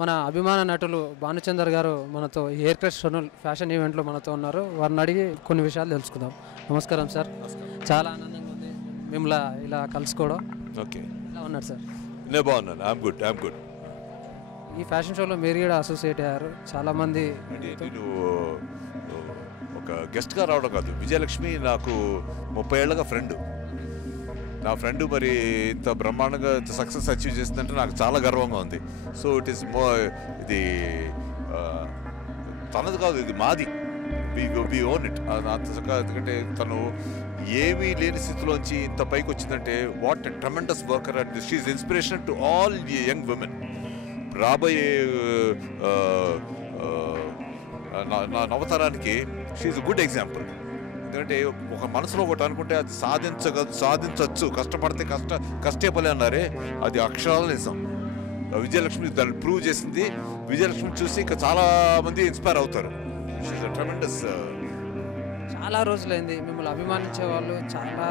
మన అభిమాన నటులు భానుచందర్ గారు మనతో హెయిర్ కట్ ఫ్యాషన్ ఈవెంట్లో మనతో ఉన్నారు. వారిని అడిగి కొన్ని విషయాలు తెలుసుకుందాం. నమస్కారం సార్. చాలా ఆనందంగా ఉంది మిమ్మల్ని ఇలా కలుసుకోవడం. ఓకే, ఎలా ఉన్నారు సార్? నేను బాగున్నాను. I'm good. ఈ ఫ్యాషన్ షోలో మీరు కూడా అసోసియేట్ అయ్యారు. చాలామంది అంటే నేను ఒక గెస్ట్గా రావడం కాదు, విజయలక్ష్మి నాకు 30 ఏళ్ళగా ఫ్రెండ్. నా ఫ్రెండ్ మరి ఇంత బ్రహ్మాండంగా ఇంత సక్సెస్ అచీవ్ చేసిందంటే నాకు చాలా గర్వంగా ఉంది. సో ఇట్ ఈస్ ఇది తనది కాదు, ఇది మాది. We own it. ఎందుకంటే తను ఏమీ లేని స్థితిలోంచి ఇంత పైకి వచ్చిందంటే what a tremendous worker and she is inspiration to all young women. రాబోయే నా నవతరానికి షీ ఈజ్ గుడ్ ఎగ్జాంపుల్. ఎందుకంటే ఒక మనసులో ఒకటి అనుకుంటే అది సాధించవచ్చు, కష్టపడితే కష్టే పని అన్నారే, అది అక్షరాల నిజం. విజయలక్ష్మి దాన్ని ప్రూవ్ చేసింది. విజయలక్ష్మి చూసి ఇంకా చాలా మంది ఇన్స్పైర్ అవుతారు. She is tremendous. చాలా రోజులైంది మిమ్మల్ని అభిమానించే వాళ్ళు. చాలా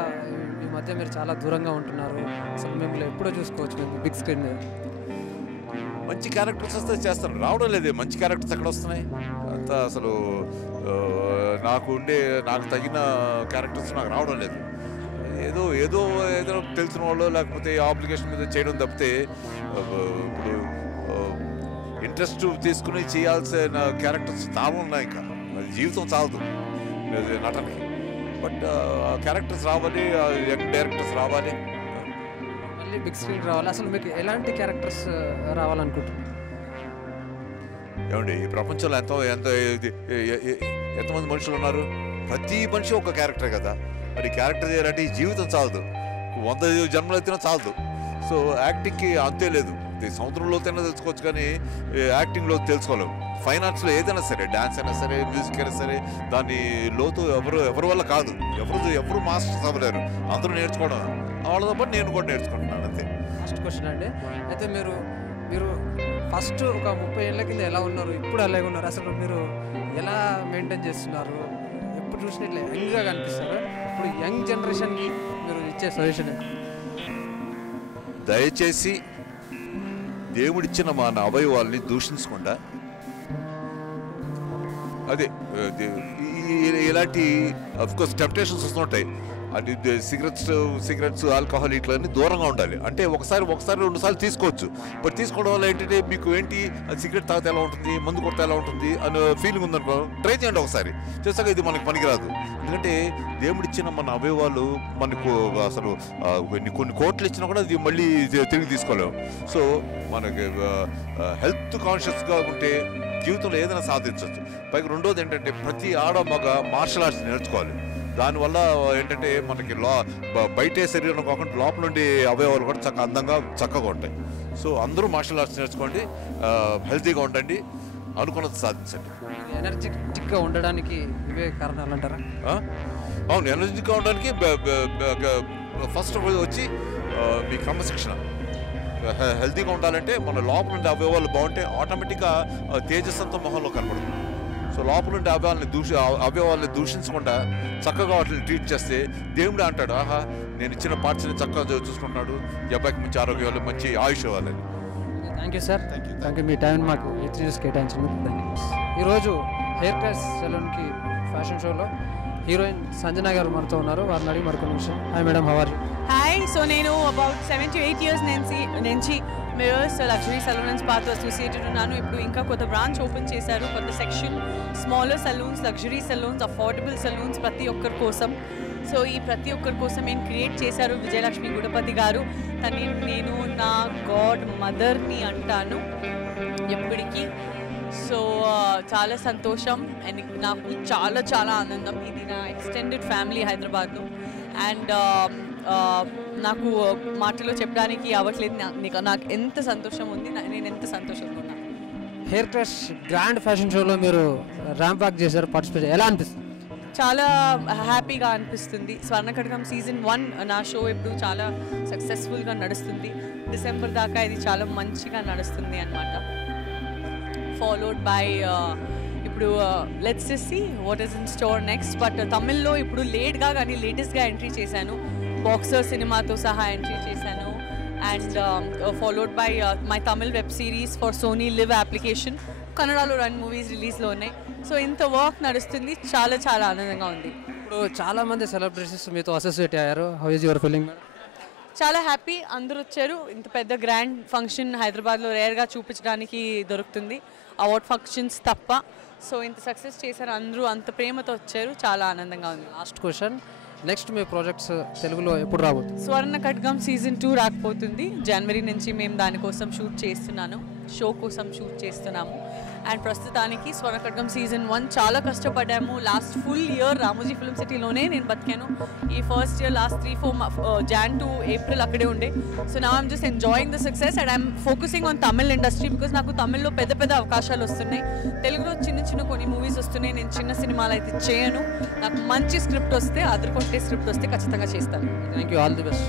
ఈ మధ్య మీరు చాలా దూరంగా ఉంటున్నారు. అసలు మిమ్మల్ని ఎప్పుడో చూసుకోవచ్చు మేము బిగ్ స్క్రీన్ మీద. మంచి క్యారెక్టర్స్ వస్తే చేస్తాను, రావడం లేదే. మంచి క్యారెక్టర్స్ ఎక్కడ వస్తున్నాయి? అంతా అసలు నాకు తగిన క్యారెక్టర్స్ నాకు రావడం లేదు. ఏదో తెలిసిన వాళ్ళు లేకపోతే అప్లికేషన్ మీద చేయడం తప్పితే ఇప్పుడు ఇంట్రెస్ట్ తీసుకుని చేయాల్సిన క్యారెక్టర్స్ చాలా ఉన్నాయి. ఇంకా అది జీవితం చాలదు నటనకి. బట్ క్యారెక్టర్స్ రావాలి, యంగ్ డైరెక్టర్స్ రావాలి, మళ్ళీ బిగ్ స్క్రీన్ రావాలి. అసలు మీకు ఎలాంటి క్యారెక్టర్స్ రావాలనుకుంటున్నారు? ఏమండి, ఈ ప్రపంచంలో ఎంతమంది మనుషులు ఉన్నారు? ప్రతి మనిషి ఒక క్యారెక్టర్ కదా. మరి క్యారెక్టర్ చేయాలంటే ఈ జీవితం చాలదు, 100 జన్మలు ఎత్తినా చాలదు. సో యాక్టింగ్కి అంతే లేదు. సముద్రంలో అయినా తెలుసుకోవచ్చు కానీ యాక్టింగ్లో తెలుసుకోలేము. ఫైన్ ఆర్ట్స్లో ఏదైనా సరే, డ్యాన్స్ అయినా సరే, మ్యూజిక్ అయినా సరే, దాని లోతు ఎవరి వల్ల కాదు. ఎవరు మాస్టర్స్ అవ్వలేరు. అందరూ నేర్చుకోవడం. వాళ్ళతో పాటు నేను కూడా నేర్చుకుంటున్నాను అంతే. ఫస్ట్ క్వశ్చన్ అండి, అయితే మీరు ఫస్ట్ ఒక 30 ఏళ్ళ కింద ఎలా ఉన్నారు, ఇప్పుడు అలాగే ఉన్నారు? అసలు మీరు ఎలా మెయింటైన్ చేస్తున్నారు? ఎప్పుడు చూసినా ఇట్లా యంగ్గా కనిపిస్తారు. ఇప్పుడు యంగ్ జనరేషన్కి మీరు ఇచ్చే సజెషన్? దయచేసి దేవుడిచ్చిన మన అవయవాల్ని దూషించకుండా, అదే ఇలాంటి అఫ్కోర్స్ టెంప్టేషన్స్ వస్తుంటాయి. అది సిగరెట్స్ ఆల్కహాల్ ఇట్లన్నీ దూరంగా ఉండాలి. అంటే ఒకసారి 2 తీసుకోవచ్చు. బట్ తీసుకోవడం వల్ల ఏంటంటే మీకు ఏంటి, అది సిగరెట్ తాగితే ఎలా ఉంటుంది, మందు కొడితే ఎలా ఉంటుంది అనే ఫీలింగ్ ఉందనుకో, ట్రై చేయండి ఒకసారి. చేసాక ఇది మనకు పనికిరాదు. ఎందుకంటే దేవుడిచ్చిన మన అవయవాలు మనకు అసలు కొన్ని కోట్లు ఇచ్చినా కూడా అది మళ్ళీ తిరిగి తీసుకోలేము. సో మనకి హెల్త్ కాన్షియస్గా ఉంటే జీవితంలో ఏదైనా సాధించవచ్చు. పైగా రెండోది ఏంటంటే ప్రతి మగ మార్షల్ ఆర్ట్స్ నేర్చుకోవాలి. దానివల్ల ఏంటంటే మనకి బయటే శరీరం కాకుండా లోపల నుండి అవయవాలు కూడా చక్కగా ఉంటాయి. సో అందరూ మార్షల్ ఆర్ట్స్ నేర్చుకోండి, హెల్తీగా ఉండండి, అనుకున్నది సాధించండి. ఎనర్జెటిక్గా ఉండడానికి ఇవే కారణాలు అంటారా? అవును, ఎనర్జెటిక్గా ఉండడానికి ఫస్ట్ వచ్చి మీ క్రమశిక్షణ. హెల్తీగా ఉండాలంటే మన లోపల నుండి అవయవాలు బాగుంటే ఆటోమేటిక్గా తేజస్ అంతా మొహంలో కనపడుతుంది. సో లోపల నుండి అవయవాల్ని దూషించకుండా చక్కగా వాటిని ట్రీట్ చేస్తే దేవుడే అంటాడు, ఆహా నేను ఇచ్చిన పార్ట్స్ని చక్కగా చూసుకుంటున్నాడు, ఈ అబ్బాయికి మంచి ఆరోగ్యాలు, మంచి ఆయుష్ ఇవ్వాలని. Thank you sir. Thank you. మీ టైం మాకు కేటాయించినందుకు. ఈరోజు హెయిర్ కట్ సెలూన్కి ఫ్యాషన్ షోలో హీరోయిన్ సంజన గారు మనతో ఉన్నారు. వారిని అడిగి మరికొన్ని విషయం. Hi madam, how are you? Hi. So నేను అబౌట్ 7 to 8 years నుంచి మిర్రర్స్ లగ్జరీ సలూన్ అండ్ స్పాతో అసోసియేటెడ్ ఉన్నాను. ఇప్పుడు ఇంకా కొత్త బ్రాంచ్ ఓపెన్ చేశారు, కొత్త section, smaller salons, luxury salons, affordable salons ప్రతి ఒక్కరి కోసం. సో ఈ ప్రతి ఒక్కరి కోసం నేను క్రియేట్ చేశారు విజయలక్ష్మి గుడపతి గారు. నేను నా గాడ్ మదర్ని అంటాను ఎప్పటికీ. సో చాలా సంతోషం అండ్ నాకు చాలా ఆనందం. ఇది నా ఎక్స్టెండెడ్ ఫ్యామిలీ హైదరాబాద్లో. అండ్ నాకు మాటలో చెప్పడానికి అవ్వట్లేదు నాకు ఎంత సంతోషం ఉంది, నేను ఎంత సంతోషంగా ఉన్నాను. హెయిర్ కట్ గ్రాండ్ ఫ్యాషన్ షోలో మీరు ర్యాంప్ వాక్ చేశారు, పార్టిసిపేట్, ఎలా అనిపిస్తుంది? చాలా హ్యాపీగా అనిపిస్తుంది. స్వర్ణకటకం సీజన్ 1 నా షో ఇప్పుడు చాలా సక్సెస్ఫుల్గా నడుస్తుంది. డిసెంబర్ దాకా ఇది చాలా మంచిగా నడుస్తుంది అన్నమాట. ఫాలోడ్ బై ఇప్పుడు let's see what is in store next. But తమిళ్లో ఇప్పుడు లేట్గా కానీ లేటెస్ట్గా ఎంట్రీ చేశాను. బాక్సర్ సినిమాతో సహా ఎంట్రీ చేశాను. and followed by my Tamil web series for Sony Live application. కన్నడలో 2 మూవీస్ రిలీజ్లో ఉన్నాయి. సో ఇంత వర్క్ నడుస్తుంది, చాలా చాలా ఆనందంగా ఉంది. ఇప్పుడు చాలామంది సెలబ్రిటీస్ మీతో అసోసియేట్ అయ్యారు. How is your feeling madam? చాలా హ్యాపీ, అందరూ వచ్చారు. ఇంత పెద్ద గ్రాండ్ ఫంక్షన్ హైదరాబాద్లో రేర్గా చూపించడానికి దొరుకుతుంది, అవార్డ్ ఫంక్షన్స్ తప్ప. సో ఇంత సక్సెస్ చేశారు, అందరూ అంత ప్రేమతో వచ్చారు, చాలా ఆనందంగా ఉంది. లాస్ట్ క్వశ్చన్, నెక్స్ట్ మీ ప్రాజెక్ట్స్ తెలుగులో ఎప్పుడు రాబోతుంది? స్వర్ణ ఖడ్గం సీజన్ 2 రాకపోతుంది. జనవరి నుంచి మేము దానికోసం షూట్ చేస్తున్నాను, షో కోసం షూట్ చేస్తున్నాము. అండ్ ప్రస్తుతానికి స్వర్ణ ఖడ్గం సీజన్ 1 చాలా కష్టపడ్డాము. Last full year Ramoji film సిటీలోనే నేను బతికాను. ఈ first year last 3-4 Jan to April అక్కడే ఉండే. So now I'm just enjoying the success and I'm focusing on Tamil industry because నాకు తమిళ్లో పెద్ద పెద్ద అవకాశాలు వస్తున్నాయి. తెలుగులో చిన్న చిన్న కొన్ని మూవీస్ వస్తున్నాయి. నేను చిన్న సినిమాలు అయితే చేయను. నాకు మంచి స్క్రిప్ట్ వస్తే, అదర్ కొట్టే స్క్రిప్ట్ వస్తే ఖచ్చితంగా చేస్తాను. Thank you, all the best.